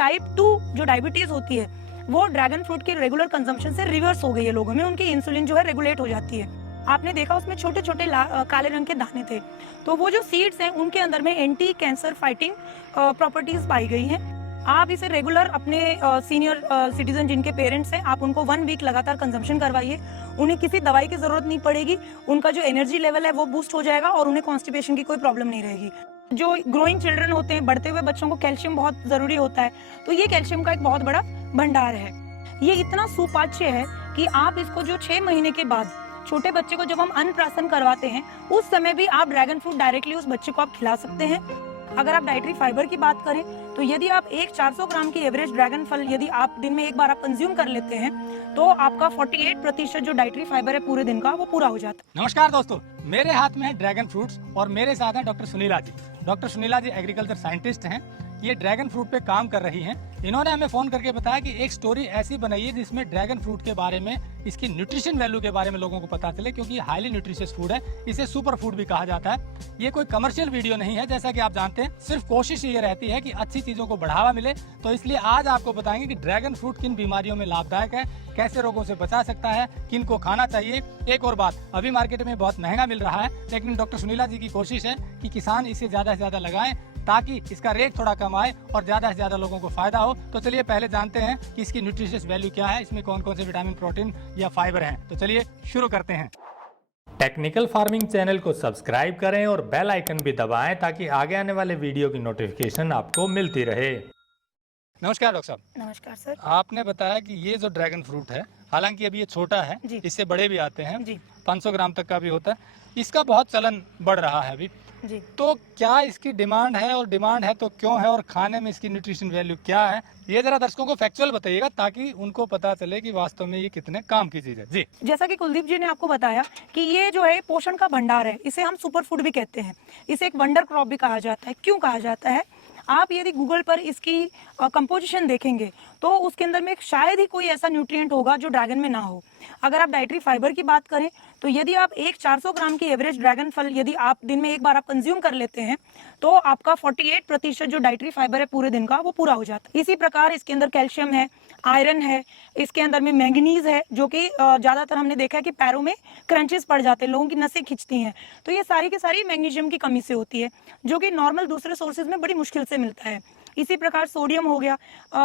Type 2 जो diabetes होती है वो ड्रैगन फ्रूट के रेगुलर कंजम्पशन से रिवर्स हो गई है लोगों में। उनकी इंसुलिन जो है रेगुलेट हो जाती है। आपने देखा उसमें छोटे छोटे काले रंग के दाने थे। तो वो जो सीड्स हैं उनके अंदर में एंटी कैंसर फाइटिंग प्रॉपर्टीज पाई गई हैं। आप इसे रेगुलर अपने सीनियर सिटीजन जिनके पेरेंट्स हैं, आप उनको 1 वीक लगातार कंजम्पशन करवाइए। उन्हें किसी दवाई की जरूरत नहीं पड़ेगी। उनका जो एनर्जी लेवल है वो बूस्ट हो जाएगा और उन्हें कॉन्स्टिपेशन की कोई प्रॉब्लम नहीं रहेगी। जो ग्रोइंग चिल्ड्रन होते हैं, बढ़ते हुए बच्चों को कैल्शियम बहुत जरूरी होता है, तो ये कैल्शियम का एक बहुत बड़ा भंडार है। ये इतना सुपाच्य है कि आप इसको जो 6 महीने के बाद छोटे बच्चे को जब हम अन्नप्राशन करवाते हैं उस समय भी आप ड्रैगन फ्रूट डायरेक्टली उस बच्चे को आप खिला सकते हैं। अगर आप डाइटरी फाइबर की बात करें तो यदि आप 400 ग्राम की एवरेज ड्रैगन फल यदि आप दिन में एक बार आप कंज्यूम कर लेते हैं तो आपका 48% जो डाइटरी फाइबर है पूरे दिन का वो पूरा हो जाता है। नमस्कार दोस्तों, मेरे हाथ में है ड्रैगन फ्रूट्स और मेरे साथ हैं डॉक्टर सुनीला जी। डॉक्टर सुनीला जी एग्रीकल्चर साइंटिस्ट हैं। ये ड्रैगन फ्रूट पे काम कर रही हैं। इन्होंने हमें फोन करके बताया कि एक स्टोरी ऐसी बनाई है जिसमें ड्रैगन फ्रूट के बारे में, इसकी न्यूट्रिशन वैल्यू के बारे में लोगों को पता चले, क्योंकि ये हाईली न्यूट्रिशियस फूड है। इसे सुपर फूड भी कहा जाता है। ये कोई कमर्शियल वीडियो नहीं है, जैसा कि आप जानते हैं। सिर्फ कोशिश ये रहती है कि अच्छी चीजों को बढ़ावा मिले। तो इसलिए आज आपको बताएंगे कि ड्रैगन फ्रूट किन बीमारियों में लाभदायक है, कैसे रोगों से बचा सकता है, किन को खाना चाहिए। एक और बात, अभी मार्केट में बहुत महंगा मिल रहा है, लेकिन डॉक्टर सुनीला जी की कोशिश है कि किसान इसे ज्यादा से ज्यादा लगाएं ताकि इसका रेट थोड़ा कम आए और ज्यादा से ज्यादा लोगों को फायदा हो। तो चलिए पहले जानते हैं कि इसकी न्यूट्रिशियस वैल्यू क्या है, इसमें कौन कौन से विटामिन, प्रोटीन या फाइबर हैं। तो चलिए शुरू करते हैं। टेक्निकल फार्मिंग चैनल को सब्सक्राइब करें और बेल आइकन भी दबाएं ताकि आगे आने वाले वीडियो की नोटिफिकेशन आपको मिलती रहे। नमस्कार डॉक्टर साहब। नमस्कार सर। आपने बताया कि ये जो ड्रैगन फ्रूट है, हालांकि अभी ये छोटा है, इससे बड़े भी आते हैं, जी 500 ग्राम तक का भी होता है, इसका बहुत चलन बढ़ रहा है अभी। जी। तो क्या इसकी डिमांड है, और डिमांड है तो क्यों है, और खाने में इसकी न्यूट्रिशन वैल्यू क्या है, ये जरा दर्शकों को फैक्चुअल बताइएगा ताकि उनको पता चले कि वास्तव में ये कितने काम की चीज है। जी। जैसा कि कुलदीप जी ने आपको बताया कि ये जो है पोषण का भंडार है, इसे हम सुपर फूड भी कहते हैं, इसे एक वंडर क्रॉप भी कहा जाता है। क्यों कहा जाता है? आप यदि गूगल पर इसकी कंपोजिशन देखेंगे तो उसके अंदर में शायद ही कोई ऐसा न्यूट्रिएंट होगा जो ड्रैगन में ना हो। अगर आप डाइटरी फाइबर की बात करें तो यदि आप 400 ग्राम की एवरेज ड्रैगन फल यदि आप दिन में एक बार आप कंज्यूम कर लेते हैं तो आपका 48% जो डाइटरी फाइबर है पूरे दिन का वो पूरा हो जाता है। इसी प्रकार इसके अंदर कैल्शियम है, आयरन है, इसके अंदर में मैंगनीज है, जो कि ज्यादातर हमने देखा है कि पैरों में क्रंचेस पड़ जाते हैं, लोगों की नसें खिंचती हैं, तो ये सारी की सारी मैग्नीशियम की कमी से होती है, जो कि नॉर्मल दूसरे सोर्सेज में बड़ी मुश्किल से मिलता है। इसी प्रकार सोडियम हो गया।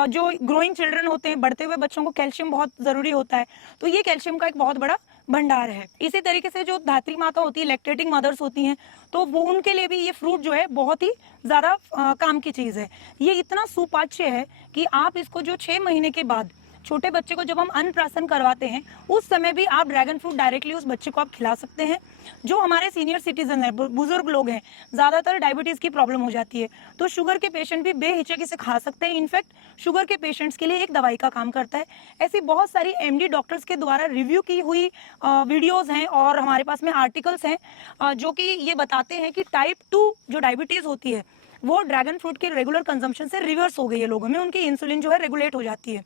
जो ग्रोइंग चिल्ड्रन होते हैं, बढ़ते हुए बच्चों को कैल्शियम बहुत जरूरी होता है, तो ये कैल्शियम का एक बहुत बड़ा भंडार है। इसी तरीके से जो धात्री माता होती है, लैक्टेटिंग मदर्स होती हैं, तो वो उनके लिए भी ये फ्रूट जो है बहुत ही ज्यादा काम की चीज है। ये इतना सुपाच्य है कि आप इसको जो 6 महीने के बाद छोटे बच्चे को जब हम अन्नप्राशन करवाते हैं उस समय भी आप ड्रैगन फ्रूट डायरेक्टली उस बच्चे को आप खिला सकते हैं। जो हमारे सीनियर सिटीजन है, बुजुर्ग लोग हैं, ज्यादातर डायबिटीज की प्रॉब्लम हो जाती है, तो शुगर के पेशेंट भी बेहिचक इसे खा सकते हैं। इनफैक्ट शुगर के पेशेंट्स के लिए एक दवाई का काम करता है। ऐसी बहुत सारी एमडी डॉक्टर्स के द्वारा रिव्यू की हुई वीडियोज हैं और हमारे पास में आर्टिकल्स हैं जो कि ये बताते हैं कि टाइप 2 जो डायबिटीज होती है वो ड्रैगन फ्रूट के रेगुलर कंजम्पशन से रिवर्स हो गई है लोगों में। उनकी इंसुलिन जो है रेगुलेट हो जाती है।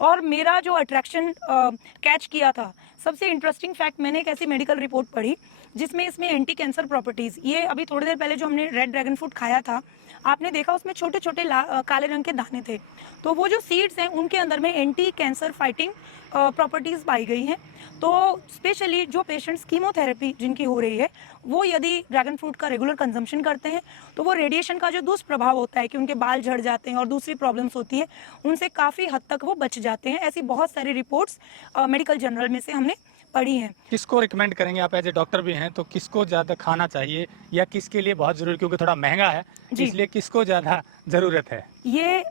और मेरा जो अट्रैक्शन कैच किया था, सबसे इंटरेस्टिंग फैक्ट, मैंने एक ऐसी मेडिकल रिपोर्ट पढ़ी जिसमें इसमें एंटी कैंसर प्रॉपर्टीज, ये अभी थोड़ी देर पहले जो हमने रेड ड्रैगन फ्रूट खाया था, आपने देखा उसमें छोटे छोटे काले रंग के दाने थे। तो वो जो सीड्स हैं उनके अंदर में एंटी कैंसर फाइटिंग प्रॉपर्टीज पाई गई हैं। तो स्पेशली जो पेशेंट्स कीमोथेरेपी जिनकी हो रही है वो यदि ड्रैगन फ्रूट का रेगुलर कंजम्पशन करते हैं तो वो रेडिएशन का जो दुष्प्रभाव होता है कि उनके बाल झड़ जाते हैं और दूसरी प्रॉब्लम्स होती है, उनसे काफ़ी हद तक वो बच जाते हैं। ऐसी बहुत सारी रिपोर्ट्स मेडिकल जर्नल में से हमने पढ़ी हैं। किसको रिकमेंड करेंगे आप, एज ए डॉक्टर भी हैं, तो किसको ज़्यादा खाना चाहिए या किसके लिए बहुत ज़रूरी, क्योंकि थोड़ा महंगा है इसलिए किसको ज़्यादा ज़रूरत है? ये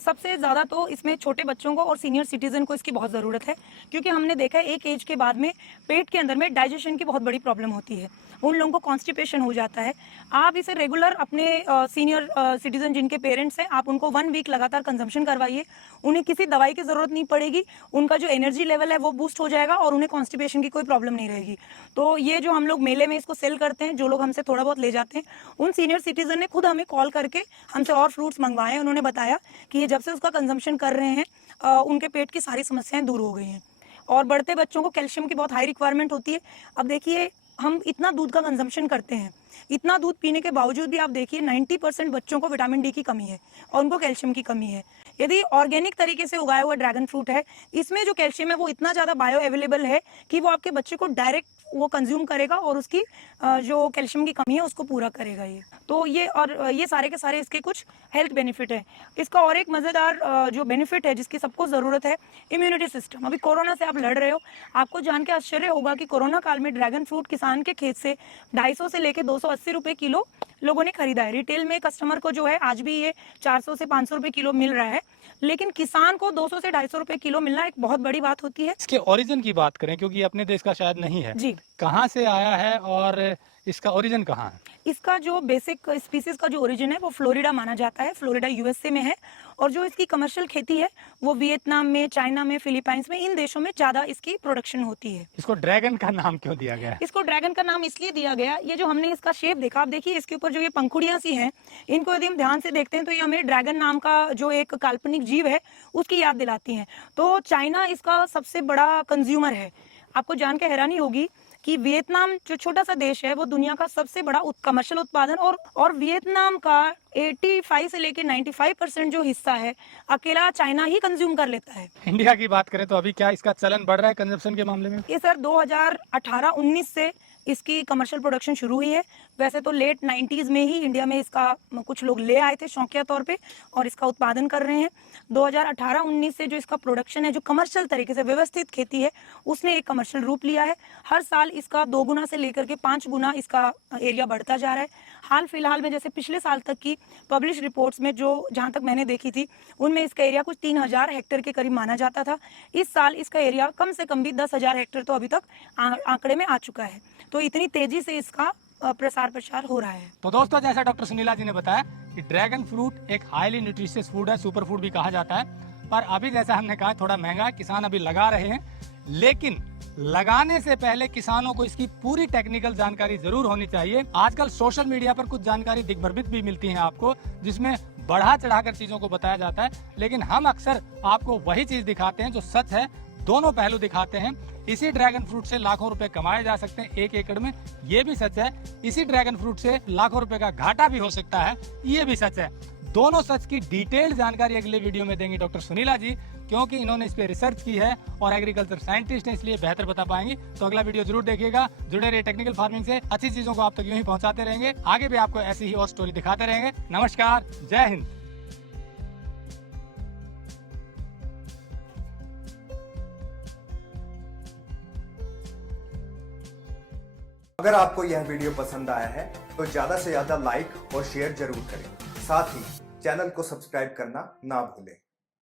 सबसे ज़्यादा तो इसमें छोटे बच्चों को और सीनियर सिटीजन को इसकी बहुत ज़रूरत है, क्योंकि हमने देखा है एक एज के बाद में पेट के अंदर में डाइजेशन की बहुत बड़ी प्रॉब्लम होती है, उन लोगों को कॉन्स्टिपेशन हो जाता है। आप इसे रेगुलर अपने सीनियर सिटीजन जिनके पेरेंट्स हैं, आप उनको 1 वीक लगातार कंजम्पशन करवाइए। उन्हें किसी दवाई की ज़रूरत नहीं पड़ेगी। उनका जो एनर्जी लेवल है वो बूस्ट हो जाएगा और उन्हें कॉन्स्टिपेशन की कोई प्रॉब्लम नहीं रहेगी। तो ये जो हम लोग मेले में इसको सेल करते हैं, जो लोग हमसे थोड़ा बहुत ले जाते हैं, उन सीनियर सिटीजन ने खुद हमें कॉल करके हमसे और फ्रूट्स मंगवाए। उन्होंने बताया कि ये जब से उसका कंजम्पशन कर रहे हैं उनके पेट की सारी समस्याएं दूर हो गई हैं। और बढ़ते बच्चों को कैल्शियम की बहुत हाई रिक्वायरमेंट होती है। अब देखिए, हम इतना दूध का कंजम्पशन करते हैं, इतना दूध पीने के बावजूद भी आप देखिए 90% बच्चों को विटामिन डी की कमी है और उनको कैल्शियम की कमी है। यदि ऑर्गेनिक तरीके से उगाया हुआ ड्रैगन फ्रूट है, इसमें जो कैल्शियम है वो इतना ज़्यादा बायो अवेलेबल है कि वो आपके बच्चे को डायरेक्ट वो कंज्यूम करेगा और उसकी जो कैल्शियम की कमी है उसको पूरा करेगा ये। तो ये सारे के सारे इसके कुछ हेल्थ बेनिफिट है। इसका और एक मज़ेदार जो बेनिफिट है जिसकी सबको ज़रूरत है, इम्यूनिटी सिस्टम। अभी कोरोना से आप लड़ रहे हो, आपको जान के आश्चर्य होगा कि कोरोना काल में ड्रैगन फ्रूट किसान के खेत से 250 से लेके 280 रुपये किलो लोगों ने खरीदा है। रिटेल में कस्टमर को जो है आज भी ये 400 से 500 रुपये किलो मिल रहा है, लेकिन किसान को 200 से 250 रुपये किलो मिलना एक बहुत बड़ी बात होती है। इसके ओरिजिन की बात करें, क्योंकि ये अपने देश का शायद नहीं है, जी, कहाँ से आया है और इसका ओरिजिन कहाँ है? इसका जो बेसिक स्पीसीज का जो ओरिजिन है वो फ्लोरिडा माना जाता है, फ्लोरिडा यूएसए में है। और जो इसकी कमर्शियल खेती है वो वियतनाम में, चाइना में, फिलीपाइंस में, इन देशों में ज़्यादा इसकी प्रोडक्शन होती है। इसको ड्रैगन का नाम क्यों दिया गया है? इसको ड्रैगन का नाम इसलिए दिया गया, ये जो हमने इसका शेप देखा, आप देखिए इसके ऊपर जो ये पंखुड़ियाँ सी हैं, इनको यदि हम ध्यान से देखते हैं तो ये हमें ड्रैगन नाम का जो एक काल्पनिक जीव है उसकी याद दिलाती हैं। तो चाइना इसका सबसे बड़ा कंज्यूमर है। आपको जान के हैरानी होगी कि वियतनाम जो छोटा सा देश है वो दुनिया का सबसे बड़ा कमर्शियल उत्पादन और वियतनाम का 85 से लेके 95% जो हिस्सा है अकेला चाइना ही कंज्यूम कर लेता है। इंडिया की बात करें तो अभी क्या इसका चलन बढ़ रहा है कंजप्शन के मामले में? ये सर 2018-19 से इसकी कमर्शियल प्रोडक्शन शुरू हुई है। वैसे तो लेट 90s में ही इंडिया में इसका कुछ लोग ले आए थे शौकिया तौर पे और इसका उत्पादन कर रहे हैं। 2018-19 से जो इसका प्रोडक्शन है, जो कमर्शियल तरीके से व्यवस्थित खेती है, उसने एक कमर्शियल रूप लिया है। हर साल इसका 2 गुना से लेकर के 5 गुना इसका एरिया बढ़ता जा रहा है। हाल फिलहाल में जैसे पिछले साल तक की पब्लिश रिपोर्ट्स में जो जहाँ तक मैंने देखी थी उनमें इसका एरिया कुछ 3000 हेक्टेयर के करीब माना जाता था। इस साल इसका एरिया कम से कम भी 10,000 हेक्टेयर तो अभी तक आंकड़े में आ चुका है। तो इतनी तेजी से इसका प्रसार प्रचार हो रहा है। तो दोस्तों, जैसा डॉक्टर सुनीला जी ने बताया कि ड्रैगन फ्रूट एक हाईली न्यूट्रिशियस फूड है, सुपर फूड भी कहा जाता है। पर अभी जैसा हमने कहा थोड़ा महंगा है, किसान अभी लगा रहे हैं, लेकिन लगाने से पहले किसानों को इसकी पूरी टेक्निकल जानकारी जरूर होनी चाहिए। आजकल सोशल मीडिया पर कुछ जानकारी दिग्भ्रमित भी मिलती है आपको, जिसमें बढ़ा चढ़ाकर चीजों को बताया जाता है, लेकिन हम अक्सर आपको वही चीज दिखाते हैं जो सच है। दोनों पहलू दिखाते हैं। इसी ड्रैगन फ्रूट से लाखों रुपए कमाए जा सकते हैं 1 एकड़ में, ये भी सच है। इसी ड्रैगन फ्रूट से लाखों रुपए का घाटा भी हो सकता है, ये भी सच है। दोनों सच की डिटेल्ड जानकारी अगले वीडियो में देंगे डॉक्टर सुनीला जी, क्योंकि इन्होंने इस पे रिसर्च की है और एग्रीकल्चर साइंटिस्ट हैं, इसलिए बेहतर बता पाएंगे। तो अगला वीडियो जरूर देखिएगा। जुड़े रहिए टेक्निकल फार्मिंग से, अच्छी चीजों को आप तक यूं ही पहुंचाते रहेंगे। आगे भी आपको ऐसी ही और स्टोरी दिखाते रहेंगे। नमस्कार, जय हिंद। अगर आपको यह वीडियो पसंद आया है तो ज्यादा से ज्यादा लाइक और शेयर जरूर करें। साथ ही चैनल को सब्सक्राइब करना ना भूलें।